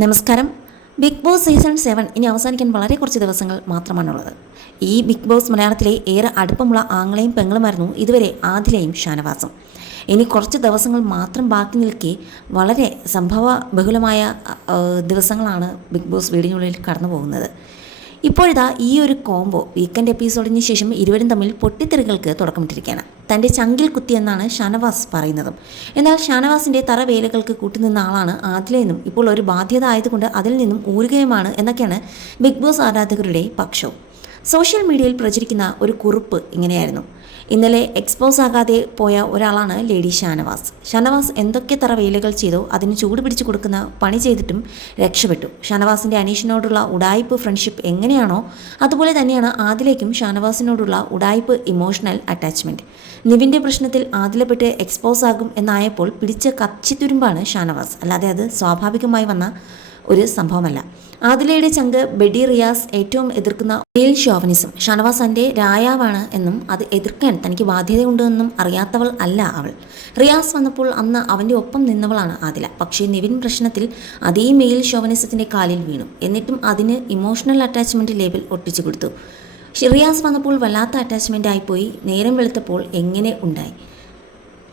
നമസ്കാരം. Big boss season seven ഇനി അവസാനിക്കാൻ വളരെ കുറച്ച് ദിവസങ്ങൾ മാത്രമാണുള്ളത്. ഈ ബിഗ് ബോസ് മലയാളത്തിലെ ഏറെ അടുപ്പമുള്ള ആങ്ങളെയും പെങ്ങളുമായിരുന്നു ഇതുവരെ ആദിലയും ഷാനവാസും. ഇനി കുറച്ച് ദിവസങ്ങൾ മാത്രം ബാക്കി നിൽക്കെ വളരെ സംഭവ ബഹുലമായ ദിവസങ്ങളാണ് ബിഗ് ബോസ് വീടിനുള്ളിൽ കടന്നു പോകുന്നത് ഇപ്പോഴിതാ ഈ ഒരു കോംബോ വീക്കെൻഡ് എപ്പിസോഡിന് ശേഷം ഇരുവരും തമ്മിൽ പൊട്ടിത്തെറികൾക്ക് തുടക്കമിട്ടിരിക്കുകയാണ്. തന്റെ ചങ്കിൽ കുത്തിയെന്നാണ് ഷാനവാസ് പറയുന്നതും. എന്നാൽ ഷാനവാസിന്റെ തറവേലകൾക്ക് കൂട്ടുനിന്ന ആളാണ് ആദിലെന്നും ഇപ്പോൾ ഒരു ബാധ്യത ആയതുകൊണ്ട് അതിൽ നിന്നും ഊരുകയുമാണ് എന്നൊക്കെയാണ് ബിഗ് ബോസ് ആരാധകരുടെ പക്ഷവും. സോഷ്യൽ മീഡിയയിൽ പ്രചരിക്കുന്ന ഒരു കുറിപ്പ് ഇങ്ങനെയായിരുന്നു. ഇന്നലെ എക്സ്പോസ് ആകാതെ പോയ ഒരാളാണ് ലേഡി ഷാനവാസ്. ഷാനവാസ് എന്തൊക്കെ തറവേലകൾ ചെയ്തോ അതിന് ചൂട് പിടിച്ചു കൊടുക്കുന്ന പണി ചെയ്തിട്ടും രക്ഷപ്പെട്ടു. ഷാനവാസിന്റെ അനീഷിനോടുള്ള ഉടായ്പ് ഫ്രണ്ട്ഷിപ്പ് എങ്ങനെയാണോ അതുപോലെ തന്നെയാണ് ആദിലേക്കും ഷാനവാസിനോടുള്ള ഉടായ്പ് ഇമോഷണൽ അറ്റാച്ച്മെന്റ് നിവിന്റെ പ്രശ്നത്തിൽ ആദിലപ്പെട്ട് എക്സ്പോസ് ആകും എന്നായപ്പോൾ പിടിച്ച കച്ചിത്തുരുമ്പാണ് ഷാനവാസ്. അല്ലാതെ അത് സ്വാഭാവികമായി വന്ന ഒരു സംഭവമല്ല. ആദിലയുടെ ചങ്ക് ബെഡി റിയാസ് ഏറ്റവും എതിർക്കുന്ന മെയിൽ ഷോവനിസം ഷാനവാസ് തന്റെ രായാവാണ് എന്നും അത് എതിർക്കാൻ തനിക്ക് ബാധ്യതയുണ്ടെന്നും അറിയാത്തവൾ അല്ല അവൾ. റിയാസ് വന്നപ്പോൾ അന്ന് അവന്റെ ഒപ്പം നിന്നവളാണ് ആദില. പക്ഷേ നിവിൻ പ്രശ്നത്തിൽ അതേ മെയിൽ ഷോവനിസത്തിന്റെ കാലിൽ വീണു. എന്നിട്ടും അതിന് ഇമോഷണൽ അറ്റാച്ച്മെന്റ് ലേബൽ ഒട്ടിച്ചു കൊടുത്തു. റിയാസ് വന്നപ്പോൾ വല്ലാത്ത അറ്റാച്ച്മെന്റ് ആയിപ്പോയി നേരം വെളുത്തപ്പോൾ എങ്ങനെ ഉണ്ടായി?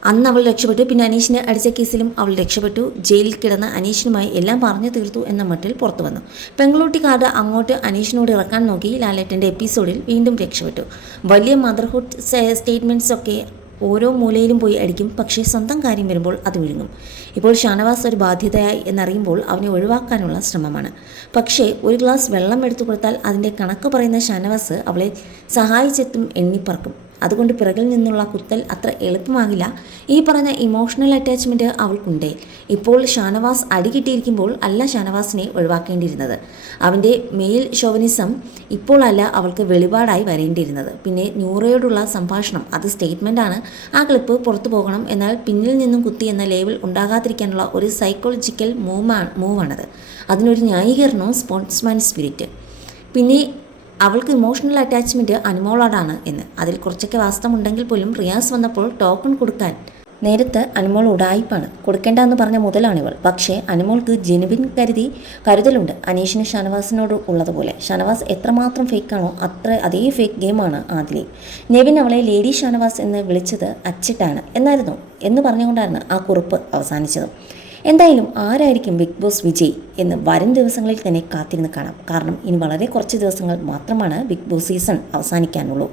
അന്ന് അവൾ രക്ഷപ്പെട്ടു. പിന്നെ അനീഷിനെ അടിച്ച കേസിലും അവൾ രക്ഷപ്പെട്ടു. ജയിലിൽ കിടന്ന അനീഷിനുമായി എല്ലാം പറഞ്ഞു തീർത്തു എന്ന മട്ടിൽ പുറത്തു വന്നു. പെങ്ങളൂട്ടിക്കാരുടെ അങ്ങോട്ട് അനീഷിനോട് ഇറക്കാൻ നോക്കി. ലാലേട്ടന്റെ എപ്പിസോഡിൽ വീണ്ടും രക്ഷപ്പെട്ടു. വലിയ മദർഹുഡ് സ്റ്റേറ്റ്മെന്റ്സ് ഒക്കെ ഓരോ മൂലയിലും പോയി അടിക്കും. പക്ഷേ സ്വന്തം കാര്യം വരുമ്പോൾ അത് വിഴുങ്ങും. ഇപ്പോൾ ഷാനവാസ് ഒരു ബാധ്യതയായി എന്നറിയുമ്പോൾ അവനെ ഒഴിവാക്കാനുള്ള ശ്രമമാണ്. പക്ഷേ ഒരു ഗ്ലാസ് വെള്ളം എടുത്തു കൊടുത്താൽ അതിന്റെ കണക്ക് പറയുന്ന ഷാനവാസ് അവളെ സഹായിച്ചെത്തും എണ്ണിപ്പറക്കും. അതുകൊണ്ട് പിറകിൽ നിന്നുള്ള കുത്തൽ അത്ര എളുപ്പമാകില്ല. ഈ പറഞ്ഞ ഇമോഷണൽ അറ്റാച്ച്മെന്റ് അവൾക്കുണ്ടേ. ഇപ്പോൾ ഷാനവാസ് അടി കിട്ടിയിരിക്കുമ്പോൾ അല്ല ഷാനവാസിനെ ഒഴിവാക്കേണ്ടിയിരുന്നത്. അവന്റെ മെയിൽ ഷോവനിസം ഇപ്പോഴല്ല അവൾക്ക് വെളിപാടായി വരേണ്ടിയിരുന്നത്. പിന്നെ ന്യൂറയോടുള്ള സംഭാഷണം അത് സ്റ്റേറ്റ്മെന്റാണ് ആ ക്ലിപ്പ് പുറത്തു പോകണം. എന്നാൽ പിന്നിൽ നിന്നും കുത്തി എന്ന ലേബിൾ ഉണ്ടാകാതിരിക്കാനുള്ള ഒരു സൈക്കോളജിക്കൽ മൂവാണ് മൂവാണത് അതിനൊരു ന്യായീകരണവും സ്പോർട്സ്മാൻ സ്പിരിറ്റ് പിന്നെ അവൾക്ക് ഇമോഷണൽ അറ്റാച്ച്മെന്റ് അനുമോളോടാണ് എന്ന്. അതിൽ കുറച്ചൊക്കെ വാസ്തവമുണ്ടെങ്കിൽ പോലും റിയാസ് വന്നപ്പോൾ ടോക്കൺ കൊടുക്കാൻ നേരത്തെ അനുമോൾ ഉടായിപ്പാണ്. കൊടുക്കേണ്ട എന്ന് പറഞ്ഞ മുതലാണിവൾ. പക്ഷേ അനുമോൾക്ക് ജെനുവിൻ കരുതി കരുതലുണ്ട്. അനീഷിന് ഷനവാസിനോട് ഉള്ളതുപോലെ. ഷനവാസ് എത്രമാത്രം ഫേക്കാണോ അത്ര അതേ ഫേക്ക് ഗെയിമാണ് ആദിലെ. നെവിൻ അവളെ ലേഡി ഷാനവാസ് എന്ന് വിളിച്ചത് അച്ചിട്ടാണ്. എന്നായിരുന്നു? എന്ന് പറഞ്ഞുകൊണ്ടായിരുന്നു ആ കുറിപ്പ് അവസാനിച്ചത്. എന്തായാലും ആരായിരിക്കും ബിഗ് ബോസ് വിജയ് എന്ന് വരും ദിവസങ്ങളിൽ തന്നെ കാത്തിരുന്ന് കാണാം. കാരണം ഇനി വളരെ കുറച്ച് ദിവസങ്ങൾ മാത്രമാണ് ബിഗ് ബോസ് സീസൺ അവസാനിക്കാനുള്ളൂ.